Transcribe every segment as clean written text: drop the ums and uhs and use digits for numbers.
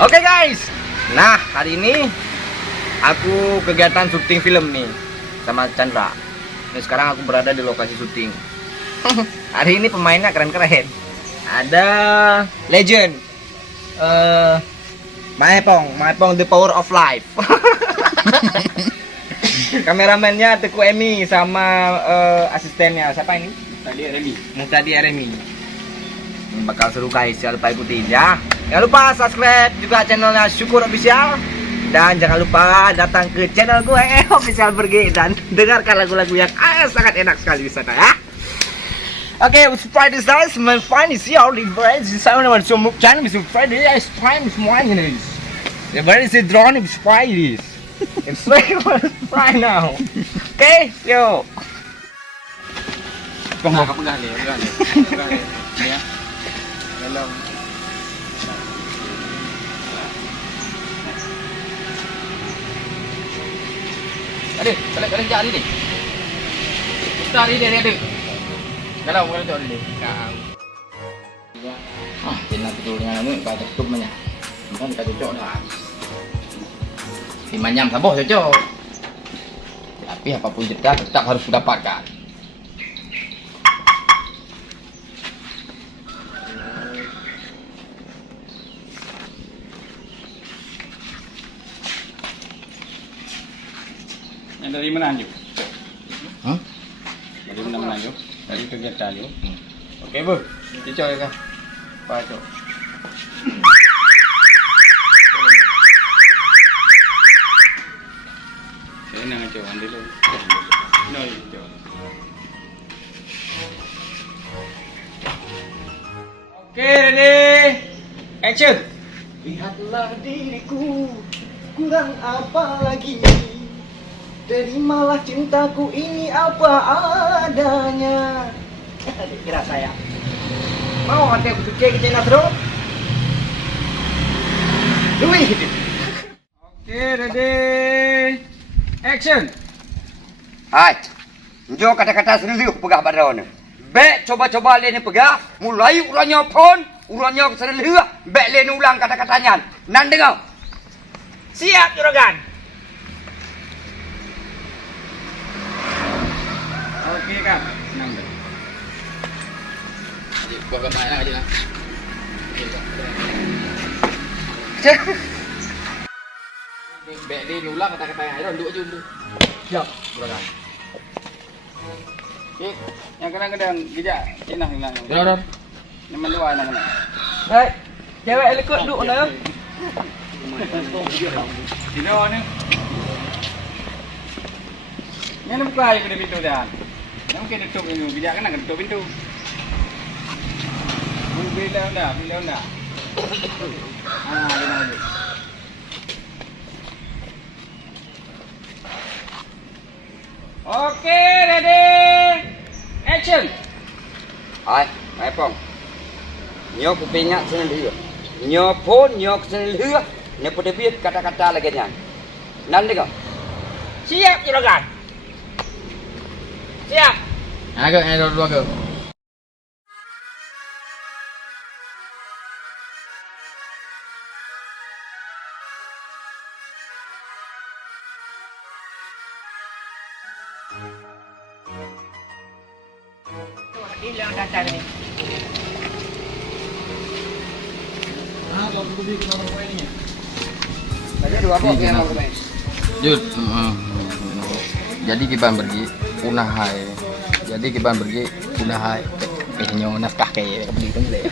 Oke guys, nah hari ini aku kegiatan syuting film nih sama Chandra. Ini sekarang aku berada di lokasi syuting. Hari ini pemainnya keren-keren. Ada legend, Maepong the power of life. Kameramennya Teku Emi sama asistennya siapa ini? Muhtadi Remi. Ini bakal seru guys, jangan lupa ikutin ya. Jangan lupa subscribe juga channelnya Syukur Official. Dan jangan lupa datang ke channel gue Official Berge dan dengarkan lagu-lagu yang sangat enak sekali di sana ya. Oke, Friday guys, my friend is here. The bread is sound of some channel is Friday. Is prime is morning is. The bread is drawn is Friday. It's right now. Oke, yo. Nah, pegang nih. Ya. Dalam. Adik, balik jadi nih. Cari dia adik. Kalau mau cari dia. Ah, jenak betulnya namun pada tutupnya. Kan kita cocok dah. 5 jam saboh cocok. Tapi apapun jeda tetap harus dapatkan. Yang dari mana Anju? Hah? Dari mana Anju? Dari kegiatan Anju? Oke bu, cocok ya kan? Pak cocok. Saya nak cocok ambil dulu. No, cocok. Oke, ready? Action. Lihatlah diriku, kurang apa lagi? Terimalah cintaku ini apa adanya. Kira saya mau nanti aku cuci ke channel bro. Duit. Oke, ready? Action. Hai. Jo kata-kata serius pegah badan. Bek coba-coba le ni pegah, mulai uranya pon, uranya serius, bek le ulang kata-katanya. Nan dengar. Siap juragan. Oke kan, senang deh. Gua gambar aja lah. Bek dia ulang kata-kata yang ada duduk aja dulu. Siap. Juragan. Oke, yang kadang-kadang gejak hilang. Juragan. Yang mendua nak kena. Hai. Cewek lekut duk nak. Sino ni. Yang buka aja pada pintu dah. Yang mungkin tutup pintu, gejak kena tutup pintu. Bila dah. Ada lagi. Oke, ready? Action. Hai, Maepong. Nyo kupingnya senelih. Nyo pun nyo senelih. Nyo pada biar kata-kata lagi nyan. Nan dengar. Siap juragan. Siap. Agak dua ke. Hilang data ni. Ada dua apa yang mau main? Jud, jadi kita pergi punahai. Nyo naskah kayak begitu deh.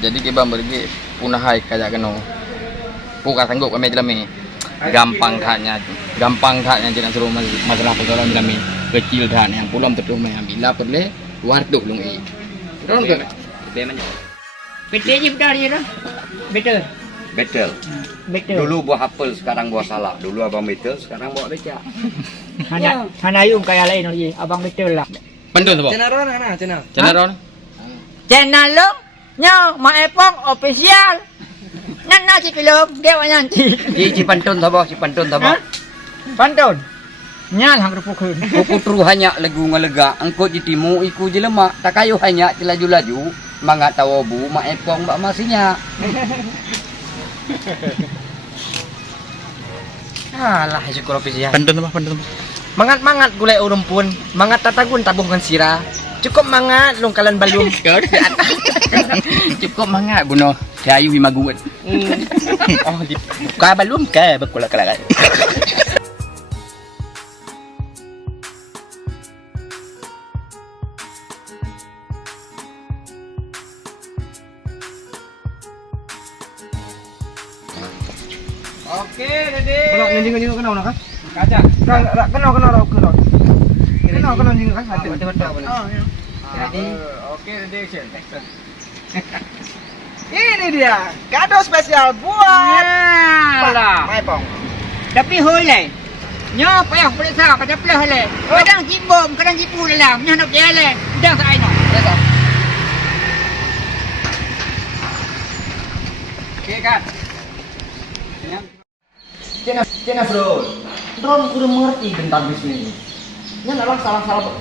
Jadi kita pergi punahai kayak keno. Puka sanggup kami dalam gampang thanya jangan suruh masalah persoalan dalam kecil than yang pulang terus ambil perle luar duk lung i. Ron ke? Betul je betul dia tu. Betul. Betul. Betul. Dulu buah apel, sekarang buah salak. Dulu abang betul, sekarang buah becak. Hana yung kaya lain lagi. Abang betul lah. Pentun sebab. Channel Ron mana? Channel. Ron. Channel lo nyo Maepong Official. Nan si film dia wanyan si. Si pantun sabah, si pantun sabah. Pantun. Nyal hang rupukun. Puputru hanya lagu ngalega, angkot di timu iku je lemak, tak kayu hanya celaju-laju. Mangat tahu bu, mak epong mbak masinya. Alah, syukur ofisial. Pandun apa pandun? Mangat gulai urumpun, mangat tatagun tabuhkan sirah. Cukup mangat lung kalan balum. Cukup mangat buno. Kayu himaguan. Oh, di buka balum ke bekula kala. Oke, Dede. Kena nyingguk kena nak? Kaca. Kena nyingguk kan? Betul. Oh, ya. Jadi, oke, Dede action. Ini dia, kado spesial buat Alah. Pak Epong. Tapi holeh. Nyo payah periksa kat pelah le. Kadang cibom, kadang cipu dalam. Nyo nak dia le. Sedang saya no. Oke, kan. Cina bro, Ron udah mengerti tentang bisnis. Ini memang salah-salah.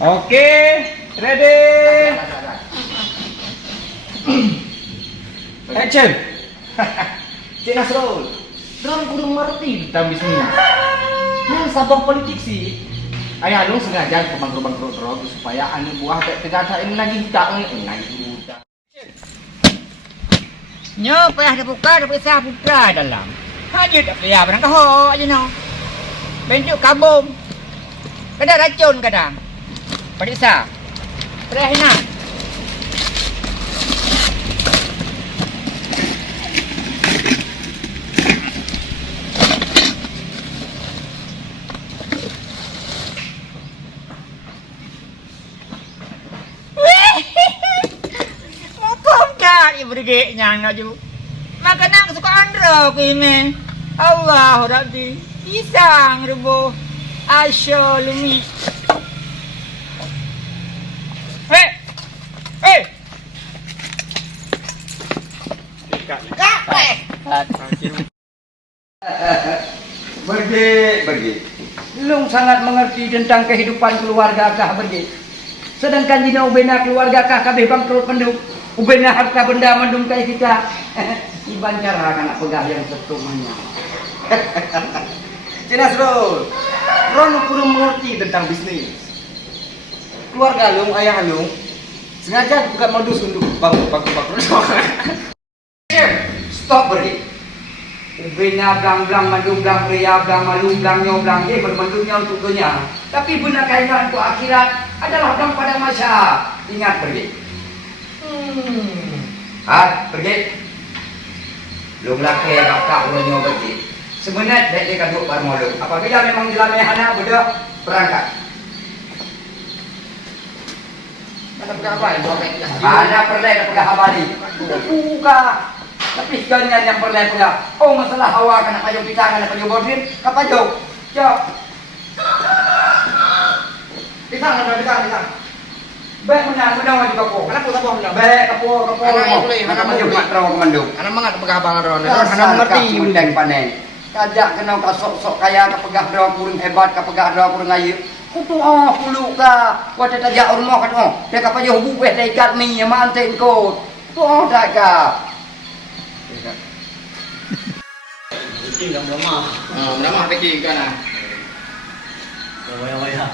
Oke, ready. Action. Cina bro, Ron udah mengerti tentang bisnis. Ini sabang politik sih. Ayah lu sengaja ke bangkrut supaya anu buah tegak ini lagi tak lagi udah. Nyo payah dah buka, dah periksa putra dalam. Hanya dah payah barang kahok aja no. Bentuk kabum. Kadang racun kadang. Periksa. Perih nak. Berge nyang aju. Makanan kesukaan ro kime. Allah Rabbi. Pisang rebo. Asyo lumi. Hei. Berge. Lung sangat mengerti tentang kehidupan keluarga kah berge. Sedangkan dina ubena keluarga kah kabeh bangkrut penduk. Ubena harta benda mendung kayak kita. Iban cara anak pegah yang setumanya. Cina bro, Ron kurang mengerti tentang bisnis. Keluarga lung, ayah lung, sengaja bukan modus untuk bangkrut. Stop beri. Ubena blang mandung blang pria blang malung blang nyo blang ye bermandungnya untuk dunia. Tapi benar kaitan untuk akhirat adalah blang pada masa. Ingat beri. Pergi. Lu laki kakak ulunyo pergi. Sebenarnya dia kaduk bar molok. Apabila memang jelamnya anak budak berangkat. Mana pegang apa? Ada perlai dah pegang habari. Buka. Tapi sekalian yang perlai pegang. Oh masalah awak kena payung pisang kena payung bodrin. Kapa jauh. Jauh. Pisang. Baik menang wajib kapo. Anak pun apa menang? Baik kapo. Anak maju patrol komando. Anak mangat pegang abang Ron. Anak mengerti mendeng panen. Kajak kena ka sok-sok kaya ka pegah draw kurang hebat ka pegah draw kurang ayu. Kutu kulu ka. Wate tajak urmo ka tu. Dia ka pajo bubuh dai kat mi ma anten ko. Tu dak ka. Tinggal mama. Nama teki kan ah. Waya.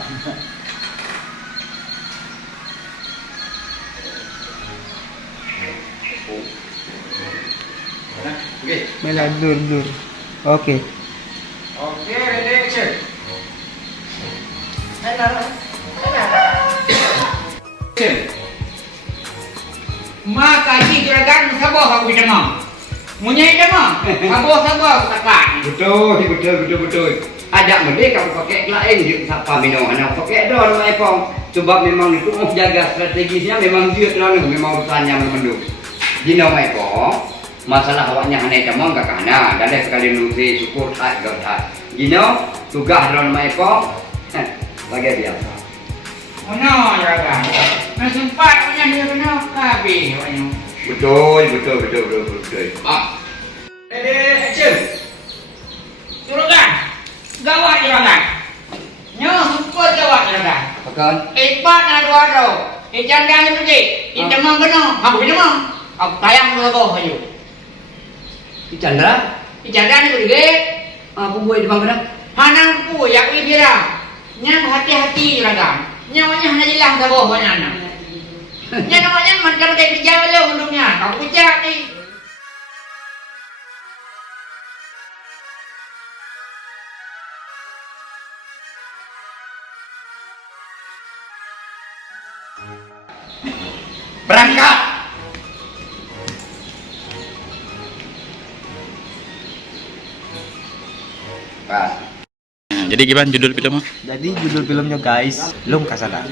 Okey. Mela dur. Okey. Oke, ready action. Maka ji juragan sabar aku demam. Munyai demam. Sabar kakak. Betul. Ajak merdeka pakai lain di siapa minum anak pakai dah orang epong. Sebab memang itu jaga strategisnya memang dia terlalu memang urusannya memendung. Di nama epong masalah awaknya hanya demam ke kanan dan ada sekali nusi syukur tak gak. Gino tugas dalam epong lagi biasa. Ono juragan. Sempat punya dia kena kabeh wanyo. Betul. Ah. Ready action. Juragan. Gawat juragan. Nyo semput gawat juragan. Akan Ipat na dua Chandra ni pergi. Ini demam kena. Aku demam. Aku tayang ke bawah ayo. Di Chandra, Chandra ni pergi. apa buat di mana? Hanang pu yak wi kira. Nyang hati-hati raga. Nyawanya hanya hilang ke bawah anak. Nyang namanya macam kayak kerja lo undungnya. Aku kerja ni. Berangkat. Pas. Jadi gimana judul filmnya? Jadi judul filmnya guys, Long Kasada.